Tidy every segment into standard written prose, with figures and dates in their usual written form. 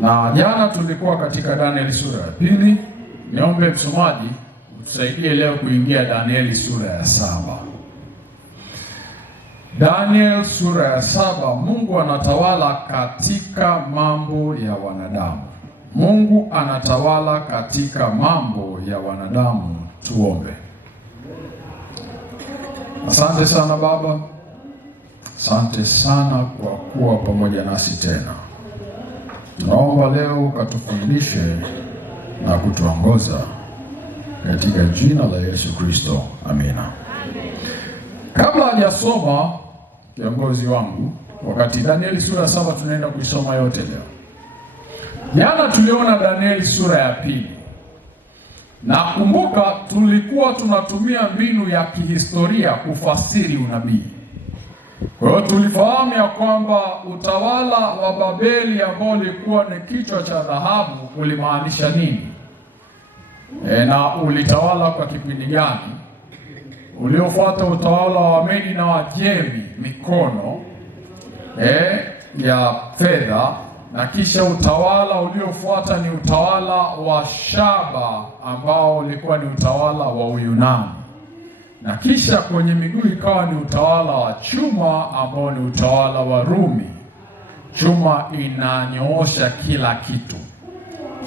Na jana tulikuwa katika Danieli sura ya 2. Niombe msomaji utusaidie leo kuingia Danieli sura ya 7. Daniel sura ya 7. Mungu anatawala katika mambo ya wanadamu. Mungu anatawala katika mambo ya wanadamu. Tuombe. Asante sana Baba, asante sana kwa kuwa pamoja nasi tena. Tunaomba leo ukatufundishe na kutuongoza katika jina la Yesu Kristo, amina. Kabla hajasoma kiongozi wangu, wakati Danieli sura ya 7 tunaenda kuisoma yote leo. Jana tuliona Danieli sura ya 2. Na kumbuka tulikuwa tunatumia mbinu ya kihistoria kufasiri unabii. Kwa hiyo tulifahamu ya kwamba utawala wa Babeli ambao ulikuwa ni kichwa cha dhahabu ulimaanisha nini? Na ulitawala kwa kipindi gani? Uliofuata utawala wa Medi na Wajemi, mikono ya fedha, na kisha utawala uliofuata ni utawala wa shaba ambao ulikuwa ni utawala wa Uyunani, na kisha kwenye miguu ikawa ni utawala wa chuma ambao ni utawala wa Rumi. Chuma inanyoosha kila kitu.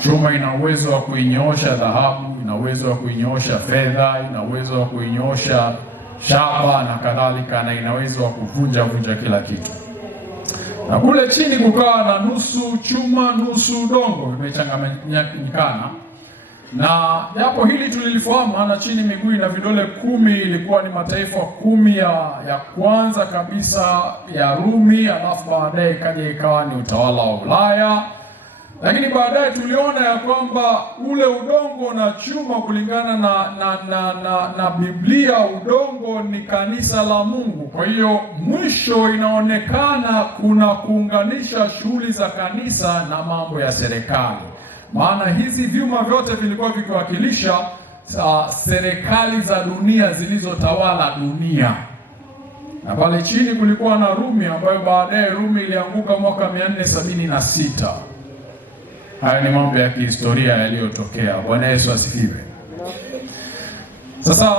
Chuma ina uwezo wa kuinyoosha dhahabu, ina uwezo wa kuinyoosha fedha, ina uwezo wa kuinyoosha shaba na kadhalika, na ina uwezo wa kuvunja kila kitu. Na kule chini kukawa na nusu chuma nusu udongo, imechanganyikana. Na japo hili tulilifahamu, maana chini miguu na vidole 10 ilikuwa ni mataifa 10 ya kwanza kabisa ya Rumi, alafu baadaye kaja ikawa ni utawala wa Ulaya. Lakini baadaye tuliona ya kwamba ule udongo na chuma, kulingana na Biblia, udongo ni kanisa la Mungu. Kwa hiyo mwisho inaonekana kuna kuunganisha shughuli za kanisa na mambo ya serikali, maana hizi vyuma vyote vilikuwa vikiwakilisha serikali za dunia zilizotawala dunia. Na pale chini kulikuwa na Rumi, ambayo baadaye Rumi ilianguka mwaka 476. Haya ni mambo ya kihistoria yaliyotokea. Bwana Yesu asifiwe. Sasa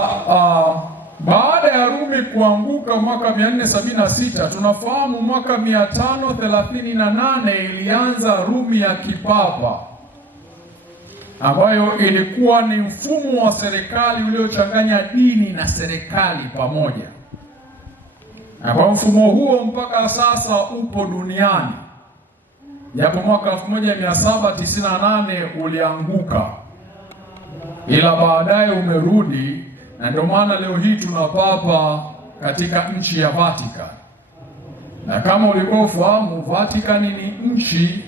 baada ya Rumi kuanguka mwaka 476, tunafahamu mwaka 538 ilianza Rumi ya kipapa, ambayo ilikuwa ni mfumo wa serikali uliochanganya dini na serikali pamoja. Na kwa mfumo huo mpaka sasa upo duniani. Japo mwaka 1798 ulianguka, ila baadaye umerudi, na ndio maana leo hii tuna papa katika nchi ya Vatican. Na kama ulivyofahamu, Vatican ni nchi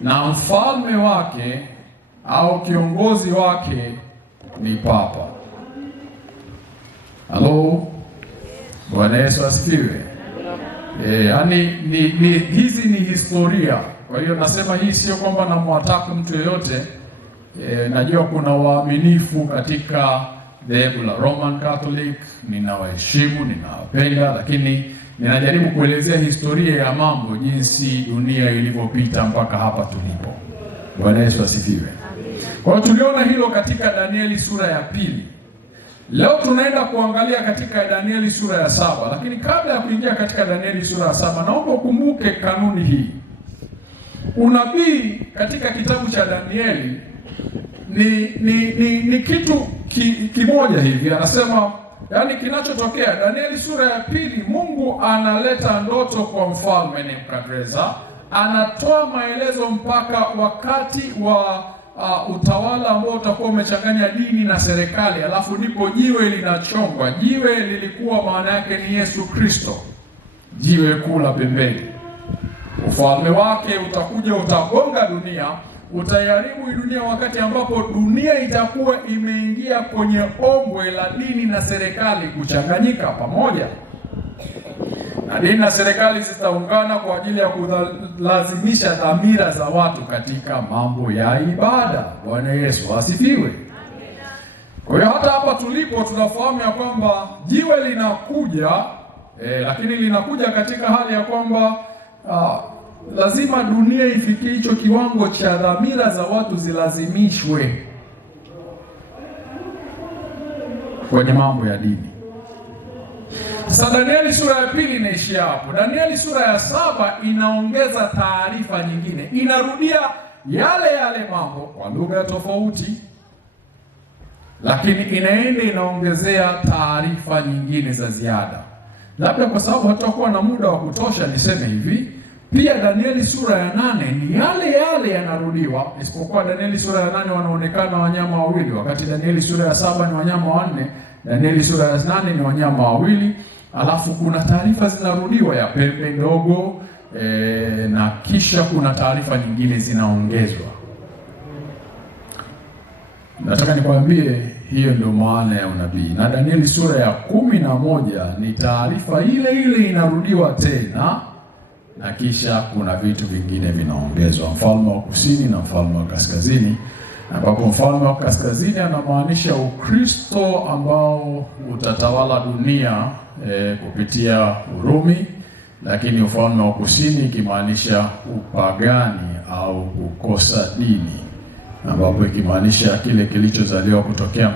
na mfalme wake au kiongozi wake ni papa. Halo, Bwana Yesu asifiwe. Hizi ni historia. Kwa hiyo nasema hii sio kwamba namwataka mtu yeyote. Najua kuna waaminifu katika dhehebu la Roman Catholic, ninawaheshimu, ninawapenda, lakini ninajaribu kuelezea historia ya mambo, jinsi dunia ilivyopita mpaka hapa tulipo. Bwana Yesu asifiwe. Kwa hiyo tuliona hilo katika Danieli sura ya 2. Leo tunaenda kuangalia katika Danieli sura ya 7, lakini kabla ya kuingia katika Danieli sura ya 7, naomba ukumbuke kanuni hii. Unabii katika kitabu cha Danieli ni kitu kimoja hivi. Anasema, yani kinachotokea Danieli sura ya 2, Mungu analeta ndoto kwa mfalme Nebukadreza, anatoa maelezo mpaka wakati wa utawala ambao utakuwa umechanganya dini na serikali, alafu ndipo jiwe linachongwa. Jiwe lilikuwa maana yake ni Yesu Kristo, jiwe kuu la pembeni. Ufalme wake utakuja, utagonga dunia, utaiharibu dunia, wakati ambapo dunia itakuwa imeingia kwenye ombwe la dini na serikali kuchanganyika pamoja. Na dini na serikali zitaungana kwa ajili ya kulazimisha dhamira za watu katika mambo ya ibada. Bwana Yesu asifiwe. Kwa hiyo hata hapa tulipo tunafahamu ya kwamba jiwe linakuja, lakini linakuja katika hali ya kwamba lazima dunia ifikie hicho kiwango cha dhamira za watu zilazimishwe kwenye mambo ya dini. Sasa Danieli sura ya 2 inaishia hapo. Danieli sura ya 7 inaongeza taarifa nyingine, inarudia yale mambo kwa lugha tofauti, lakini inaenda inaongezea taarifa nyingine za ziada. Labda kwa sababu hatakuwa na muda wa kutosha, niseme hivi pia Danieli sura ya 8 ni yale yanarudiwa, isipokuwa Danieli sura ya 8 wanaonekana wanyama wawili, wakati Danieli sura ya 7 ni wanyama wanne. Danieli sura ya 8 ni wanyama wawili, alafu kuna taarifa zinarudiwa ya pembe ndogo na kisha kuna taarifa nyingine zinaongezwa. Nataka nikwambie hiyo ndio maana ya unabii. Na Danieli sura ya 11 ni taarifa ile inarudiwa tena, na kisha kuna vitu vingine vinaongezwa, mfalme wa kusini na mfalme wa kaskazini, ambapo mfalme wa kaskazini anamaanisha Ukristo ambao utatawala dunia kupitia Urumi, lakini ufalme wa kusini ikimaanisha upagani au kukosa dini, ambapo ikimaanisha kile kilichozaliwa kutokea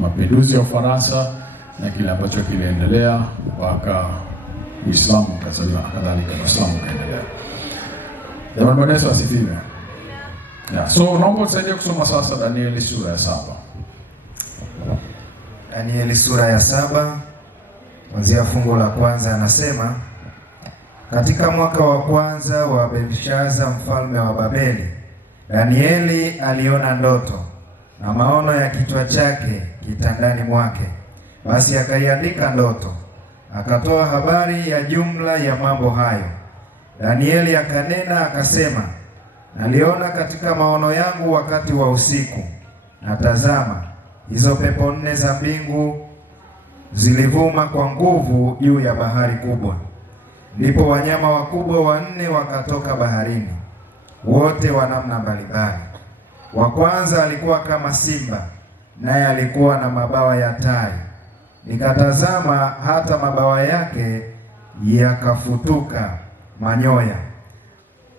mapinduzi ya Ufaransa na kile ambacho kiliendelea mpaka Uislamu ukazaliwa na kadhalika, Uislamu ukaendelea. Jamani, Bwana Yesu asifiwe. So naomba tusaidie kusoma sasa Danieli sura ya 7. Danieli sura ya 7 kuanzia fungu la kwanza, anasema: katika mwaka wa kwanza wa Belshaza mfalme wa Babeli, Danieli aliona ndoto na maono ya kichwa chake kitandani mwake. Basi akaiandika ndoto, akatoa habari ya jumla ya mambo hayo. Danieli akanena akasema: naliona katika maono yangu wakati wa usiku, na tazama, hizo pepo 4 za mbingu zilivuma kwa nguvu juu ya bahari kubwa. Ndipo wanyama wakubwa 4 wakatoka baharini, wote wa namna mbalimbali. Wa kwanza alikuwa kama simba, naye alikuwa na mabawa ya tai. Nikatazama hata mabawa yake yakafutuka manyoya.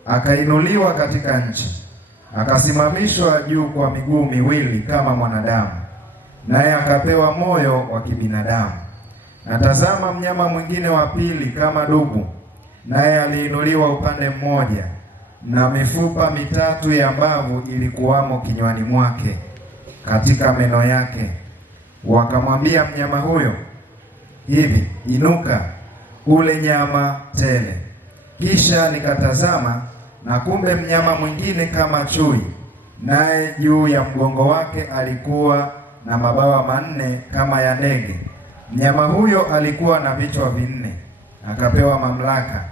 Akainuliwa katika nchi, akasimamishwa juu kwa miguu miwili kama mwanadamu, naye akapewa moyo wa kibinadamu. Natazama mnyama mwingine wa pili kama dubu, naye aliinuliwa upande mmoja, na mifupa 3 ya mbavu ilikuwamo kinywani mwake katika meno yake. Wakamwambia mnyama huyo, hivi, inuka ule nyama tele. Kisha nikatazama, na kumbe mnyama mwingine kama chui, naye juu ya mgongo wake alikuwa na mabawa 4 kama ya ndege. Mnyama huyo alikuwa na vichwa 4, akapewa mamlaka.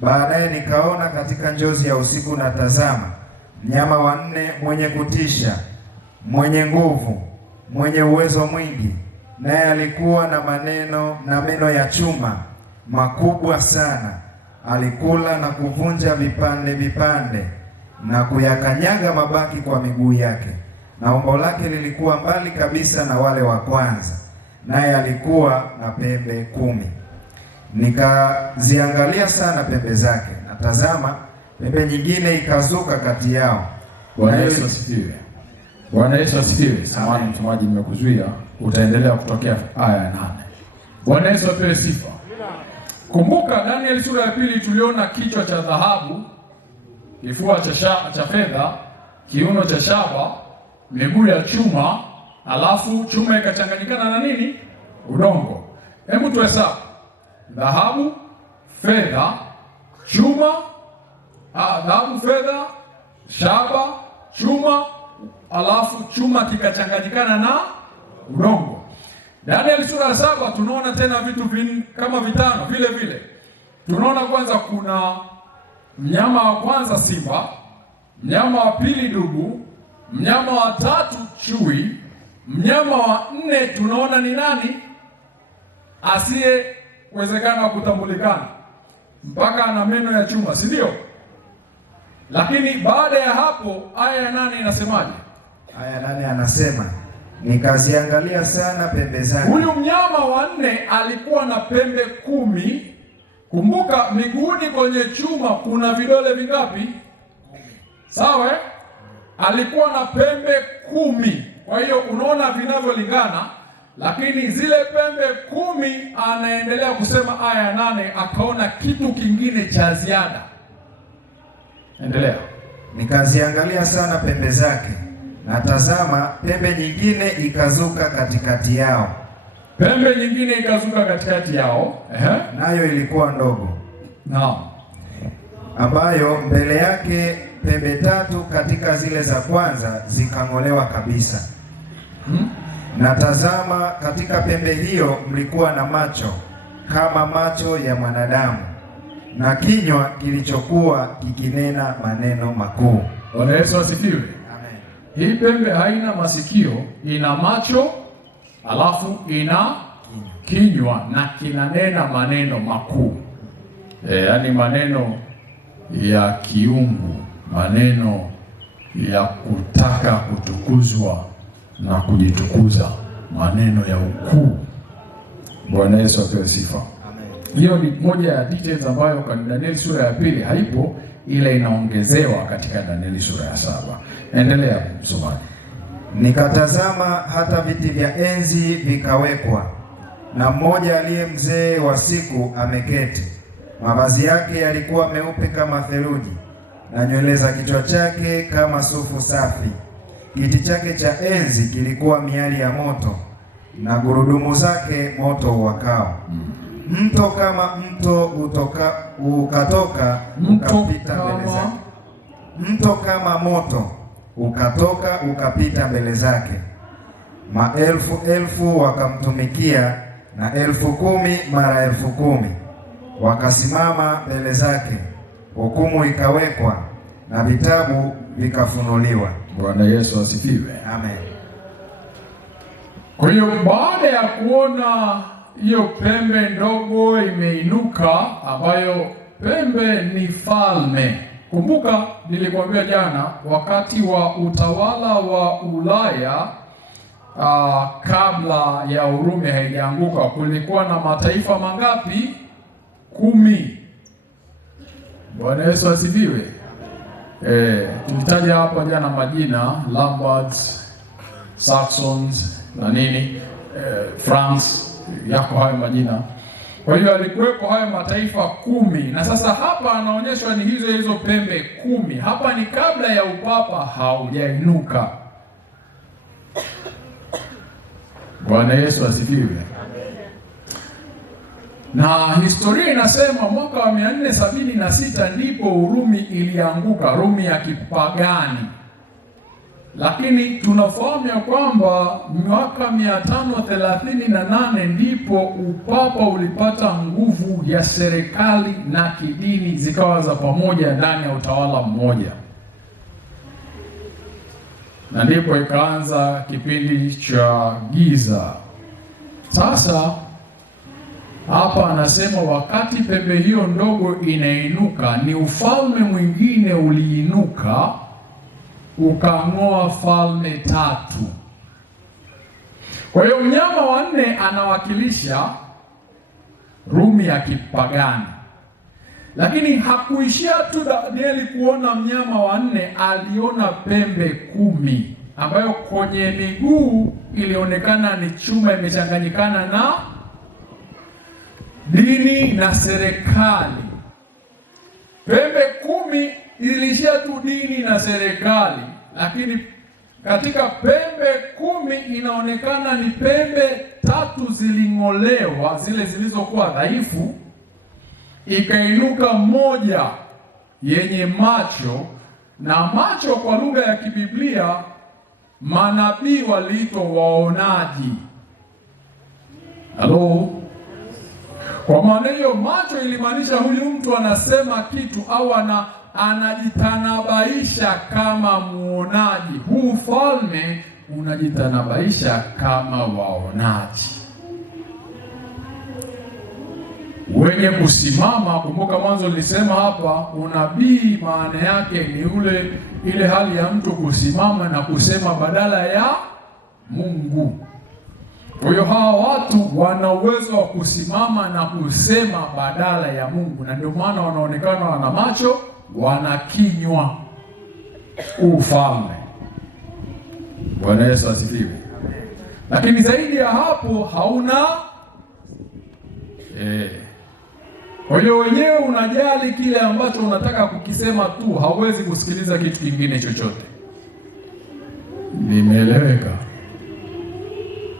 Baadaye nikaona katika njozi ya usiku, na tazama, mnyama wa 4 mwenye kutisha, mwenye nguvu, mwenye uwezo mwingi, naye alikuwa na meno ya chuma makubwa sana. Alikula na kuvunja vipande na kuyakanyaga mabaki kwa miguu yake, na umbo lake lilikuwa mbali kabisa na wale wa kwanza, naye alikuwa na pembe 10. Nikaziangalia sana pembe zake, na tazama, pembe nyingine ikazuka kati yao. Bwana Yesu asifiwe. Bwana Yesu asifiwe. Samahani msomaji, nimekuzuia, utaendelea kutokea aya ya 8. Bwana Yesu apewe sifa. Kumbuka Danieli sura ya 2 tuliona kichwa cha dhahabu, kifua cha fedha, kiuno cha shaba, miguu ya chuma, alafu chuma ikachanganyikana na nini? Udongo. Hebu tuhesabu. Dhahabu, fedha, chuma, dhahabu, fedha, shaba, chuma, alafu chuma kikachanganyikana na udongo. Danieli sura ya 7 tunaona tena vitu kama 5 vile vile. Tunaona kwanza kuna mnyama wa kwanza simba, mnyama wa pili dubu, mnyama wa 3 chui, mnyama wa 4 tunaona ni nani? Asiyewezekana kutambulikana, mpaka ana meno ya chuma, si ndio? Lakini baada ya hapo aya ya 8 inasemaje? Aya 8 anasema, nikaziangalia sana pembe zake. Huyu mnyama wa 4 alikuwa na pembe 10 Kumbuka miguuni kwenye chuma kuna vidole vingapi? Sawa? Alikuwa na pembe 10. Kwa hiyo unaona vinavyolingana, lakini zile pembe 10 anaendelea kusema aya ya 8, akaona kitu kingine cha ziada. Endelea. Nikaziangalia sana pembe zake, na tazama, pembe nyingine ikazuka katikati yao. Pembe nyingine ikazuka katikati yao. Nayo ilikuwa ndogo. Naam. Ambayo mbele yake pembe 3 katika zile za kwanza zikang'olewa kabisa. Na tazama, katika pembe hiyo mlikuwa na macho kama macho ya mwanadamu, na kinywa kilichokuwa kikinena maneno makuu. Bwana Yesu asifiwe. Amen. Hii pembe haina masikio, ina macho, alafu ina kinywa na kinanena maneno makuu. Yaani maneno ya kiungu, maneno ya kutaka kutukuzwa na kujitukuza, maneno ya ukuu. Bwana Yesu apewe sifa. Amen. Hiyo ni moja ya details ambayo kwa Danieli sura ya 2 haipo, ila inaongezewa katika Danieli sura ya 7. Endelea msomaji. Nikatazama hata viti vya enzi vikawekwa, na mmoja aliye mzee wa siku ameketi. Mavazi yake yalikuwa meupe kama theluji, na nywele za kichwa chake kama sufu safi. Kiti chake cha enzi kilikuwa miali ya moto, na gurudumu zake moto uwakao. Mto kama mto ukatoka ukapita mbele zake. Mto kama moto ukatoka ukapita mbele zake. Maelfu elfu wakamtumikia, na 10,000 mara 10,000 wakasimama mbele zake. Hukumu ikawekwa na vitabu vikafunuliwa. Bwana Yesu asifiwe. Amen. Kwa hiyo baada ya kuona hiyo pembe ndogo imeinuka, ambayo pembe ni falme. Kumbuka nilikwambia jana, wakati wa utawala wa Ulaya kabla ya Urumi haijaanguka, kulikuwa na mataifa mangapi? 10. Bwana Yesu asifiwe. Tulitaja hapa jana majina, Lombards, Saxons na nini, France, yako hayo majina. Kwa hiyo alikuwepo hayo mataifa 10, na sasa hapa anaonyeshwa ni hizo pembe 10. Hapa ni kabla ya upapa haujainuka. Bwana Yesu asifiwe. Na historia inasema mwaka wa 476 ndipo Urumi ilianguka, Rumi ya kipagani. Lakini tunafahamu ya kwamba mwaka 538 ndipo upapa ulipata nguvu ya serikali na kidini zikawa za pamoja ndani ya utawala mmoja, na ndipo ikaanza kipindi cha giza. Sasa hapa anasema wakati pembe hiyo ndogo inainuka, ni ufalme mwingine uliinuka ukang'oa falme 3. Kwa hiyo mnyama wa 4 anawakilisha Rumi ya kipagani. Lakini hakuishia tu Danieli kuona mnyama wa 4, aliona pembe 10 ambayo kwenye miguu ilionekana ni chuma imechanganyikana na dini na serikali. Pembe 10 ilishia tu dini na serikali, lakini katika pembe 10 inaonekana ni pembe 3 ziling'olewa, zile zilizokuwa dhaifu, ikainuka moja yenye macho. Na macho kwa lugha ya kibiblia, manabii waliitwa waonaji. Halo? Kwa maana hiyo macho ilimaanisha huyu mtu anasema kitu au anajitanabaisha kama muonaji. Huu ufalme unajitanabaisha kama waonaji wenye kusimama. Kumbuka mwanzo nilisema hapa, unabii maana yake ni ile hali ya mtu kusimama na kusema badala ya Mungu. Kwa hiyo hawa watu wana uwezo wa kusimama na kusema badala ya Mungu, na ndio maana wanaonekana wana macho, wana kinywa. Ufalme. Bwana Yesu asifiwe. Lakini zaidi ya hapo hauna Kwa hiyo wenyewe unajali kile ambacho unataka kukisema tu, hauwezi kusikiliza kitu kingine chochote. Nimeeleweka?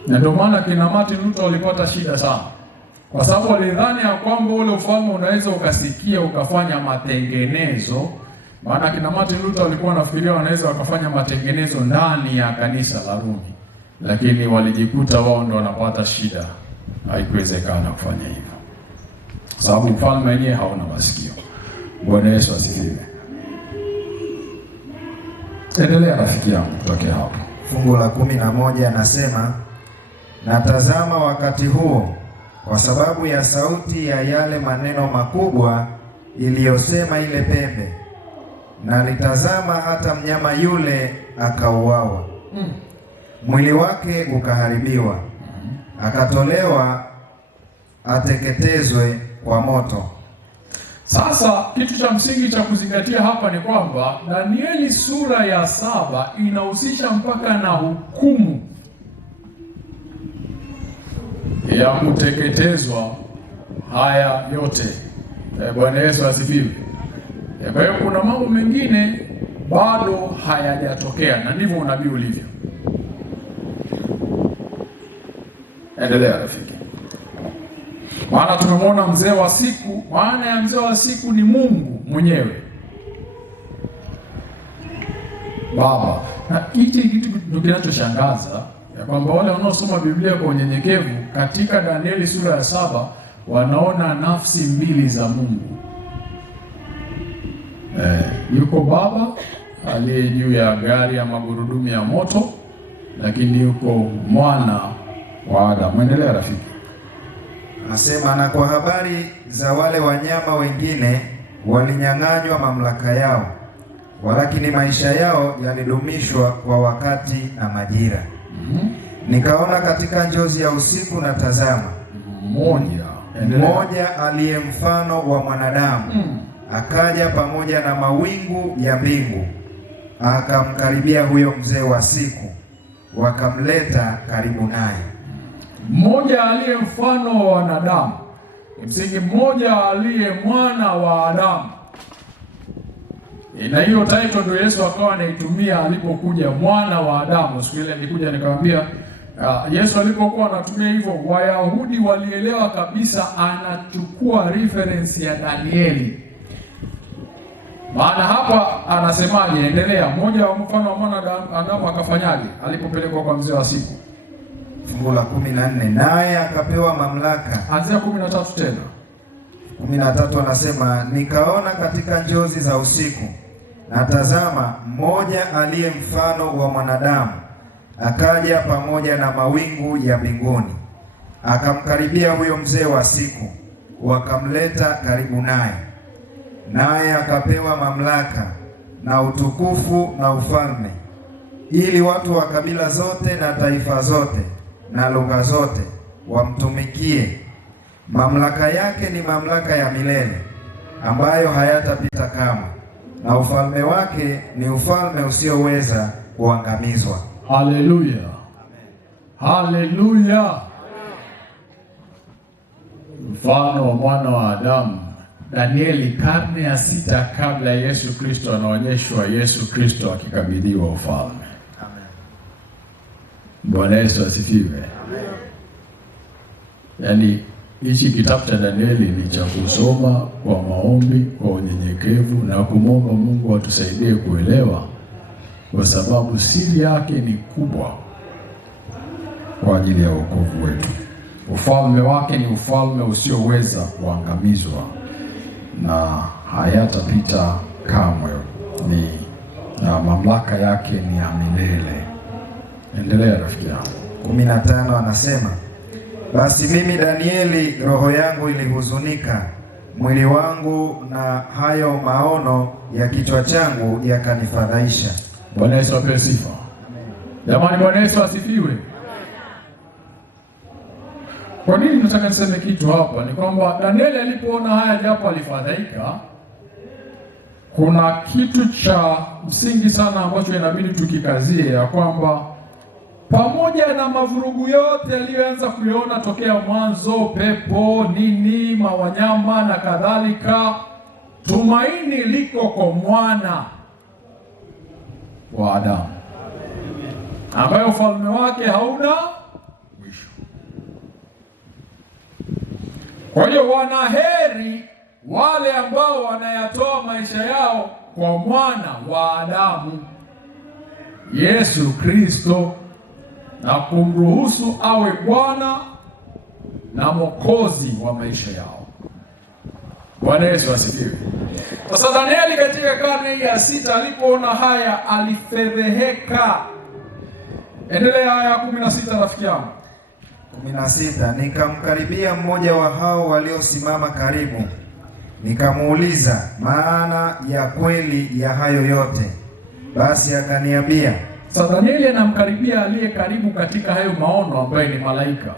Na ndio maana kina Martin Luther walipata shida sana, kwa sababu walidhani ya kwamba ule ufalme unaweza ukasikia ukafanya matengenezo. Maana kina Martin Luther walikuwa wanafikiria wanaweza wakafanya matengenezo ndani ya kanisa la Rumi, lakini walijikuta wao ndio wanapata shida. Haikuwezekana kufanya hivyo, sababu ufalme wenyewe hauna masikio. Bwana Yesu asifiwe. Endelea rafiki yangu kutokea hapo. Fungu la 11 anasema, na tazama wakati huo, kwa sababu ya sauti ya yale maneno makubwa iliyosema ile pembe, na litazama hata mnyama yule akauawa, mwili wake ukaharibiwa, akatolewa ateketezwe kwa moto. Sasa kitu cha msingi cha kuzingatia hapa ni kwamba Danieli sura ya 7 inahusisha mpaka na hukumu ya kuteketezwa haya yote. Bwana Yesu asifiwe. Kwa hiyo kuna mambo mengine bado hayajatokea, na ndivyo unabii ulivyo. Endelea rafiki. Maana tumemwona mzee wa siku. Maana ya mzee wa siku ni Mungu mwenyewe Baba. Na hichi kitu ndio kinachoshangaza, ya kwamba wale wanaosoma Biblia kwa unyenyekevu katika Danieli sura ya 7 wanaona nafsi mbili za Mungu. Yuko Baba aliye juu ya gari ya magurudumu ya moto, lakini yuko mwana wa Adamu. Endelea rafiki. Anasema, na kwa habari za wale wanyama wengine walinyang'anywa mamlaka yao, walakini maisha yao yalidumishwa kwa wakati na majira. Nikaona katika njozi ya usiku, na tazama, mmoja aliye mfano wa mwanadamu akaja pamoja na mawingu ya mbingu, akamkaribia huyo mzee wa siku, wakamleta karibu naye. Mmoja aliye mfano wa wanadamu, msingi mmoja aliye mwana wa Adamu. Na hiyo title ndio Yesu akawa anaitumia alipokuja, mwana wa Adamu. Siku ile nilikuja nikamwambia Yesu alipokuwa anatumia hivyo, Wayahudi walielewa kabisa anachukua reference ya Danieli. Maana hapa anasemaje? Endelea. Mmoja wa mfano wa mwana Adamu akafanyaje alipopelekwa kwa mzee wa siku? Fungu la 14, naye akapewa mamlaka. Anzia 13 tena. 13 anasema, nikaona katika njozi za usiku, na tazama, mmoja aliye mfano wa mwanadamu akaja pamoja na mawingu ya mbinguni, akamkaribia huyo mzee wa siku, wakamleta karibu naye. Naye akapewa mamlaka na utukufu na ufalme, ili watu wa kabila zote na taifa zote na lugha zote wamtumikie. Mamlaka yake ni mamlaka ya milele, ambayo hayatapita kamwe, na ufalme wake ni ufalme usioweza kuangamizwa. Haleluya, haleluya. Mfano wa mwana wa Adamu. Danieli karne ya 6 kabla ya Yesu Kristo anaonyeshwa Yesu Kristo akikabidhiwa ufalme. Amen. Bwana Yesu asifiwe. Amen. Yaani hichi kitabu cha Danieli ni cha kusoma kwa maombi, kwa unyenyekevu na kumwomba Mungu atusaidie kuelewa, kwa sababu siri yake ni kubwa kwa ajili ya wokovu wetu. Ufalme wake ni ufalme usioweza kuangamizwa na hayatapita kamwe, na mamlaka yake ni ya milele. Endelea rafiki yangu. 15 anasema, basi mimi Danieli, roho yangu ilihuzunika, mwili wangu na hayo maono ya kichwa changu yakanifadhaisha. Bwana Yesu apewe sifa. Jamani, Bwana Yesu asifiwe. Kwa nini nataka niseme kitu hapa? Ni kwamba Danieli alipoona haya, japo alifadhaika, kuna kitu cha msingi sana ambacho inabidi tukikazie, ya kwamba pamoja na mavurugu yote aliyoanza kuiona tokea mwanzo, pepo nini, mawanyama na kadhalika, tumaini liko kwa mwana wa Adamu ambaye ufalme wake hauna mwisho. Kwa hiyo wanaheri wale ambao wanayatoa maisha yao kwa mwana wa Adamu Yesu Kristo, na kumruhusu awe Bwana na Mwokozi wa maisha yao. Bwana Yesu asifiwe. Sasa Danieli katika karne ya 6 alipoona haya alifedheheka. Endelea aya 16 rafiki yangu. 16, nikamkaribia mmoja wa hao waliosimama karibu, nikamuuliza maana ya kweli ya hayo yote. Basi akaniambia. Sasa Danieli anamkaribia aliye karibu katika hayo maono, ambaye ni malaika.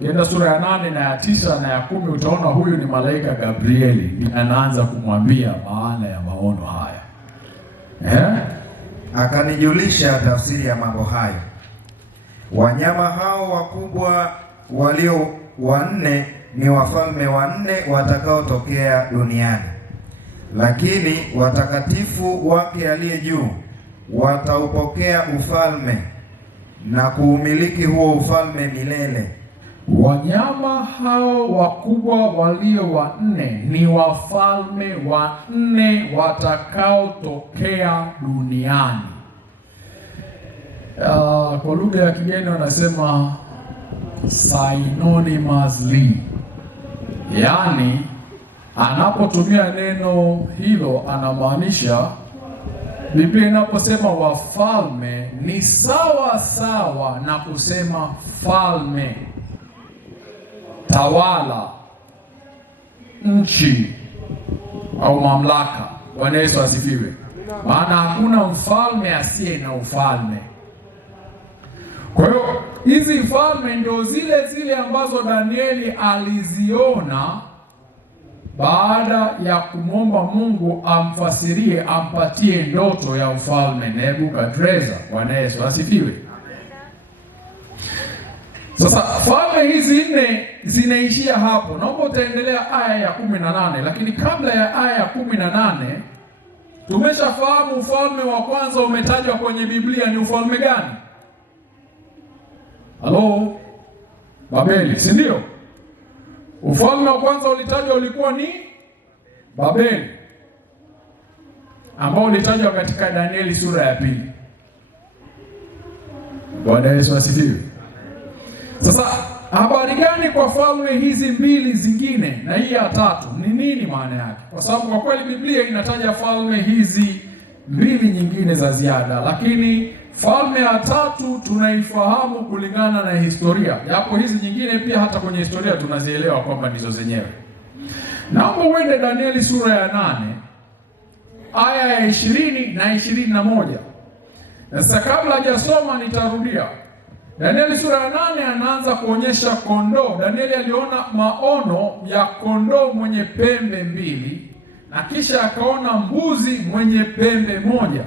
Ukienda sura ya 8 na ya 9 na ya 10 utaona huyu ni malaika Gabrieli, ndiye anaanza kumwambia maana ya maono haya. Akanijulisha tafsiri ya mambo hayo. Wanyama hao wakubwa walio wanne ni wafalme wanne watakaotokea duniani, lakini watakatifu wake aliye juu wataupokea ufalme na kuumiliki huo ufalme milele. Wanyama hao wakubwa walio wanne ni wafalme wanne watakaotokea duniani. Kwa lugha ya kigeni wanasema synonymously, yaani anapotumia neno hilo anamaanisha, Biblia inaposema wafalme ni sawa sawa na kusema falme, tawala, nchi au mamlaka. Bwana Yesu asifiwe. Maana hakuna mfalme asiye na ufalme. Kwa hiyo hizi falme ndio zile zile ambazo Danieli aliziona baada ya kumwomba Mungu amfasirie, ampatie ndoto ya ufalme Nebukadreza. Bwana Yesu asifiwe. Sasa falme hizi nne zinaishia hapo. Naomba utaendelea aya ya 18, lakini kabla ya aya ya 18 tumeshafahamu ufalme wa kwanza umetajwa kwenye Biblia ni ufalme gani? Halo? Babeli, si ndio? Ufalme wa kwanza ulitajwa ulikuwa ni Babeli, ambao ulitajwa katika Danieli sura ya 2. Bwana Yesu asifiwe. Sasa habari gani kwa falme hizi mbili zingine na hii ya tatu? Ni nini maana yake? Kwa sababu kwa kweli Biblia inataja falme hizi mbili nyingine za ziada, lakini falme ya tatu tunaifahamu kulingana na historia, japo hizi nyingine pia hata kwenye historia tunazielewa kwamba ndizo zenyewe. Naomba uende Danieli sura ya 8 aya ya 20 na 21. Na sasa kabla hajasoma nitarudia. Danieli sura ya 8 anaanza kuonyesha kondoo. Danieli aliona maono ya kondoo mwenye pembe mbili, na kisha akaona mbuzi mwenye pembe moja.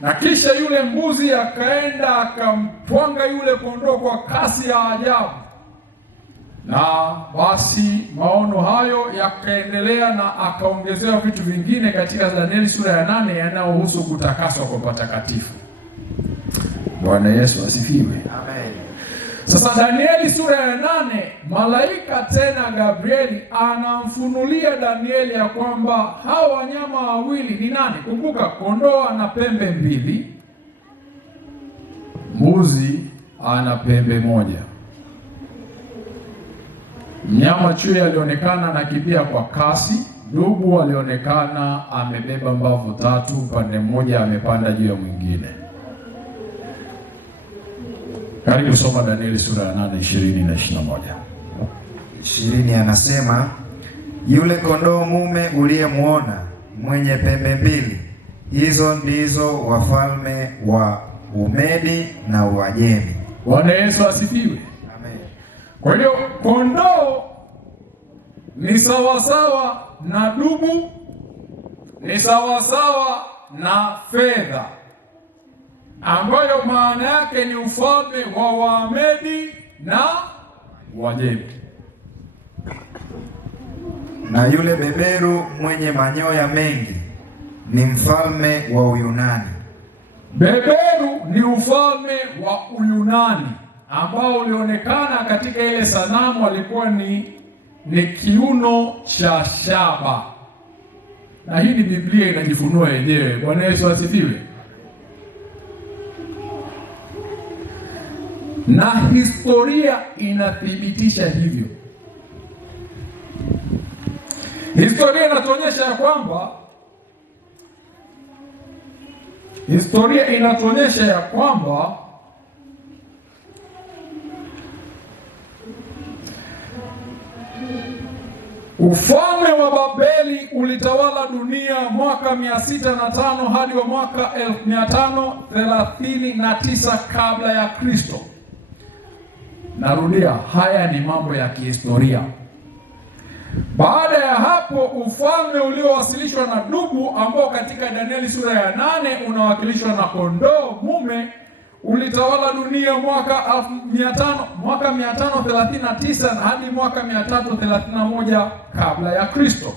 Na kisha yule mbuzi akaenda akamtwanga yule kondoo kwa kasi ya ajabu. Na basi maono hayo yakaendelea na akaongezewa vitu vingine katika Danieli sura ya 8 yanayohusu kutakaswa kwa patakatifu. Bwana Yesu asifiwe. Amen. Sasa Danieli sura ya 8, malaika tena Gabrieli anamfunulia Danieli ya kwamba hao wanyama wawili ni nani? Kumbuka kondoo ana pembe mbili, mbuzi ana pembe moja. Mnyama chui alionekana anakimbia kwa kasi, dubu alionekana amebeba mbavu tatu, upande mmoja amepanda juu ya mwingine. Karibu soma Danieli sura ya 8, 20 na 21. 20 anasema, yule kondoo mume uliyemwona mwenye pembe mbili, hizo ndizo wafalme wa Umedi na Uajemi. Bwana Yesu asifiwe. Amen. Kwa hiyo kondoo ni sawasawa na dubu, ni sawasawa na fedha, ambayo maana yake ni ufalme wa Wamedi na Wajemi. Na yule beberu mwenye manyoya mengi ni mfalme wa Uyunani. Beberu ni ufalme wa Uyunani ambao ulionekana katika ile sanamu, alikuwa ni kiuno cha shaba, na hii ni Biblia inajifunua yenyewe. Bwana Yesu asifiwe. Na historia inathibitisha hivyo. Historia inatuonyesha ya kwamba ufalme wa Babeli ulitawala dunia mwaka 605 hadi wa mwaka 1539 kabla ya Kristo. Narudia, haya ni mambo ya kihistoria. Baada ya hapo, ufalme uliowasilishwa na dubu, ambao katika Danieli sura ya 8 unawakilishwa na kondoo mume, ulitawala dunia mwaka 539 hadi mwaka 331 kabla ya Kristo.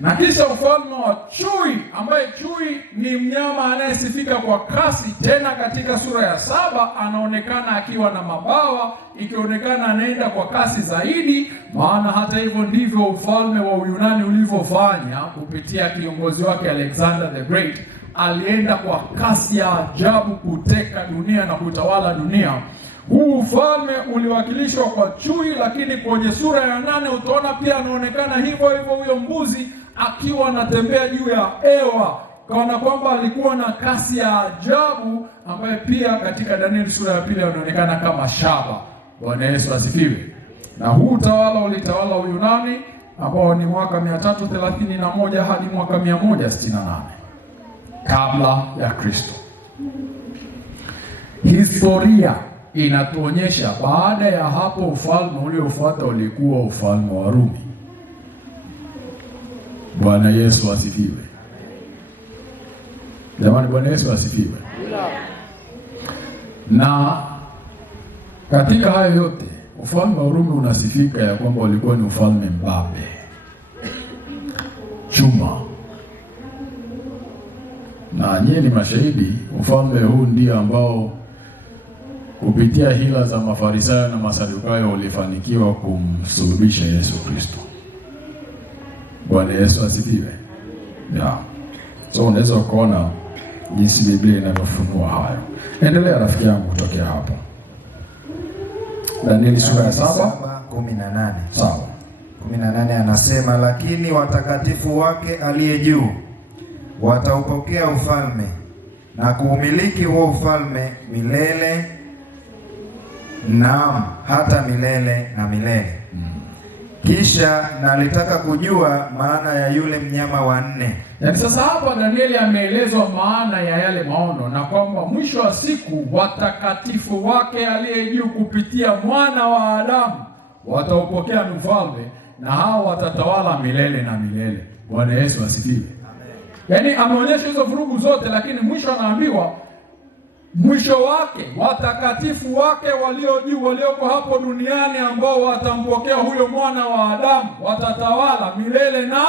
Na kisha ufalme wa chui, ambaye chui ni mnyama anayesifika kwa kasi, tena katika sura ya 7 anaonekana akiwa na mabawa, ikionekana anaenda kwa kasi zaidi, maana hata hivyo ndivyo ufalme wa Uyunani ulivyofanya kupitia kiongozi wake Alexander the Great. Alienda kwa kasi ya ajabu kuteka dunia na kutawala dunia. Huu ufalme uliwakilishwa kwa chui, lakini kwenye sura ya 8 utaona pia anaonekana hivyo hivyo huyo mbuzi akiwa anatembea juu ya hewa, kana kwamba alikuwa na kasi ya ajabu, ambaye pia katika Danieli sura ya 2 anaonekana kama shaba. Bwana Yesu asifiwe. Na huu utawala ulitawala Uyunani ambao ni mwaka 331 hadi mwaka 168 kabla ya Kristo. Historia inatuonyesha baada ya hapo ufalme uliofuata ulikuwa ufalme wa Rumi. Bwana Yesu asifiwe. Jamani, Bwana Yesu asifiwe. Na katika hayo yote ufalme wa Rumi unasifika ya kwamba ulikuwa ni ufalme mbabe, chuma. Na nyinyi ni mashahidi, ufalme huu ndio ambao kupitia hila za Mafarisayo na Masadukayo ulifanikiwa kumsulubisha Yesu Kristo. Bwana Yesu asifiwe. Yeah. So unaweza kuona jinsi Biblia inavyofunua hayo. Endelea rafiki yangu kutokea hapo. Danieli sura ya 7:18. Sawa. 18 anasema, lakini watakatifu wake aliye juu wataupokea ufalme na kuumiliki huo ufalme milele, naam, hata milele na milele. Kisha nalitaka kujua maana ya yule mnyama wa 4. Yaani sasa hapa Danieli ameelezwa maana ya yale maono, na kwamba mwisho wa siku watakatifu wake aliye juu kupitia mwana wa Adamu wataupokea ufalme, na hao watatawala milele na milele. Bwana Yesu asifiwe. Yaani ameonyesha hizo vurugu zote, lakini mwisho anaambiwa mwisho wake watakatifu wake walio juu, walioko hapo duniani, ambao watampokea huyo mwana wa Adamu, watatawala milele, na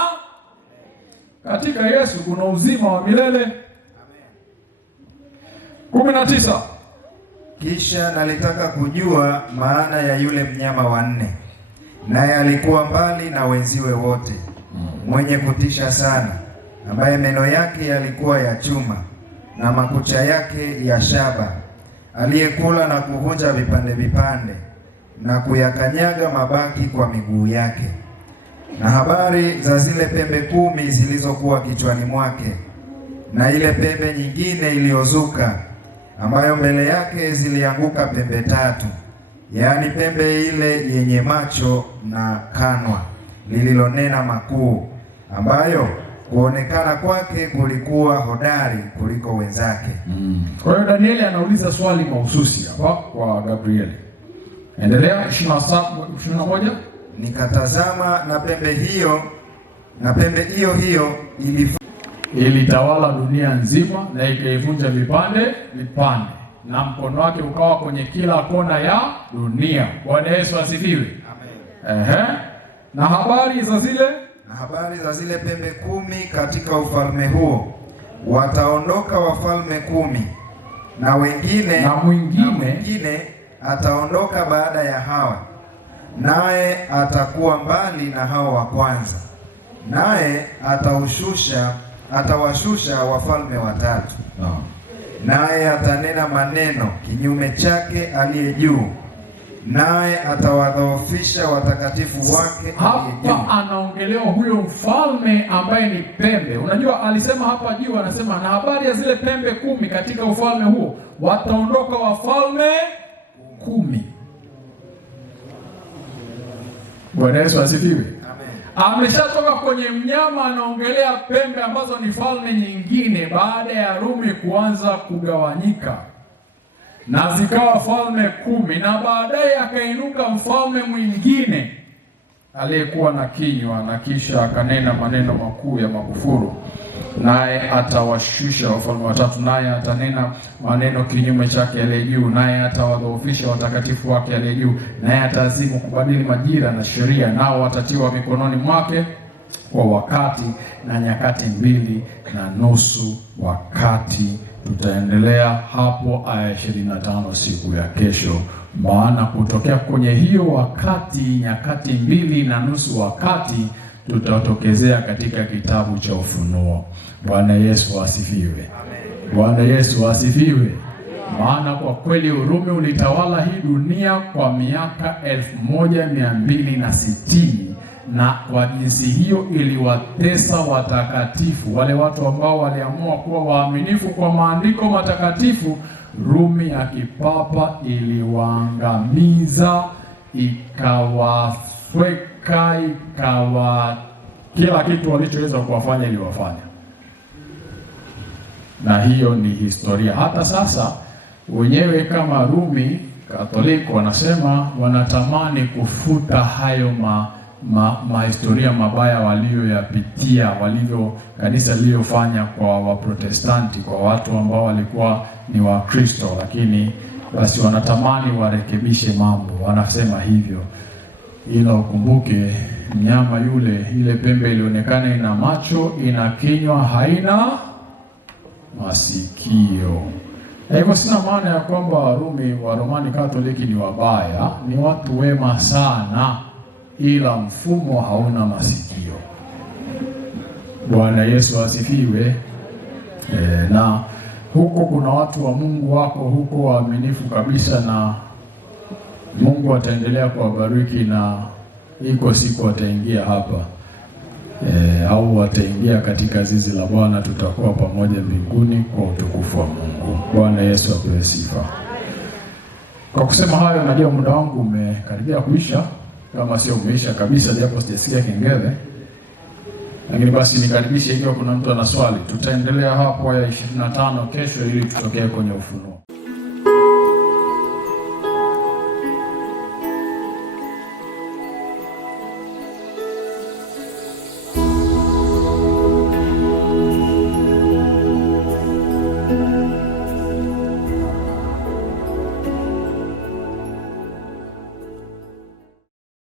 katika Yesu kuna uzima wa milele. 19. Kisha nalitaka kujua maana ya yule mnyama wa 4, naye alikuwa mbali na wenziwe wote, mwenye kutisha sana, ambaye meno yake yalikuwa ya chuma na makucha yake ya shaba, aliyekula na kuvunja vipande vipande na kuyakanyaga mabaki kwa miguu yake. Na habari za zile pembe 10 zilizokuwa kichwani mwake, na ile pembe nyingine iliyozuka, ambayo mbele yake zilianguka pembe 3, yaani pembe ile yenye macho na kanwa lililonena makuu, ambayo kuonekana kwake kulikuwa hodari kuliko wenzake. Kwa hiyo Danieli anauliza swali mahususi hapa kwa Gabrieli. Endelea 21. Nikatazama na pembe hiyo ilitawala dunia nzima na ikaivunja vipande vipande, na mkono wake ukawa kwenye kila kona ya dunia. Bwana Yesu asifiwe. Amen. Na habari za zile pembe 10 katika ufalme huo, wataondoka wafalme 10, na mwingine ataondoka baada ya hawa, naye atakuwa mbali na hao wa kwanza, naye atawashusha wafalme watatu. Naye atanena maneno kinyume chake aliye juu, naye atawadhoofisha watakatifu wake aliye juu. Hapa anaongelewa huyo mfalme ambaye ni pembe. Unajua alisema hapa juu, anasema na habari ya zile pembe 10 katika ufalme huo, wataondoka wafalme 10. Bwana Yesu asifiwe. Ameshatoka kwenye mnyama, anaongelea pembe ambazo ni falme nyingine, baada ya Rumi kuanza kugawanyika na zikawa falme 10, na baadaye akainuka mfalme mwingine aliyekuwa na kinywa, na kisha akanena maneno makuu ya makufuru, naye atawashusha wafalme watatu, naye atanena maneno kinyume chake aliye juu, naye atawadhoofisha watakatifu wake aliye juu, naye atazimu kubadili majira na sheria, nao watatiwa mikononi mwake kwa wakati na nyakati 2.5 wakati. Tutaendelea hapo aya 25 siku ya kesho, maana kutokea kwenye hiyo wakati, nyakati 2.5 wakati, tutatokezea katika kitabu cha Ufunuo. Bwana Yesu asifiwe. Bwana Yesu asifiwe. Maana kwa kweli Urumi ulitawala hii dunia kwa miaka 1260, na kwa jinsi hiyo iliwatesa watakatifu, wale watu ambao waliamua kuwa waaminifu kwa maandiko matakatifu. Rumi ya kipapa iliwaangamiza, ikawasweka, kila kitu walichoweza kuwafanya iliwafanya. Na hiyo ni historia. Hata sasa wenyewe kama Rumi Katoliki wanasema wanatamani kufuta hayo historia mabaya walioyapitia, kanisa liliyofanya kwa Waprotestanti, kwa watu ambao walikuwa ni Wakristo, lakini basi wanatamani warekebishe mambo, wanasema hivyo. Ila ukumbuke mnyama yule, ile pembe ilionekana ina macho, ina kinywa, haina masikio. Hivyo sina maana ya kwamba Waromani Katoliki ni wabaya, ni watu wema sana, ila mfumo hauna masikio. Bwana Yesu asifiwe. Na huko kuna watu wa Mungu wako huko waaminifu kabisa, na Mungu ataendelea kuwabariki, na iko siku wataingia hapa au wataingia katika zizi la Bwana. Tutakuwa pamoja mbinguni kwa utukufu wa Mungu. Bwana Yesu apewe sifa. Kwa kusema hayo, najua muda wangu umekaribia kuisha, kama sio umeisha kabisa, japo sijasikia kengele. Lakini basi nikaribishe, ikiwa kuna mtu ana swali, tutaendelea hapo ya 25 kesho ili tutokee kwenye Ufunuo.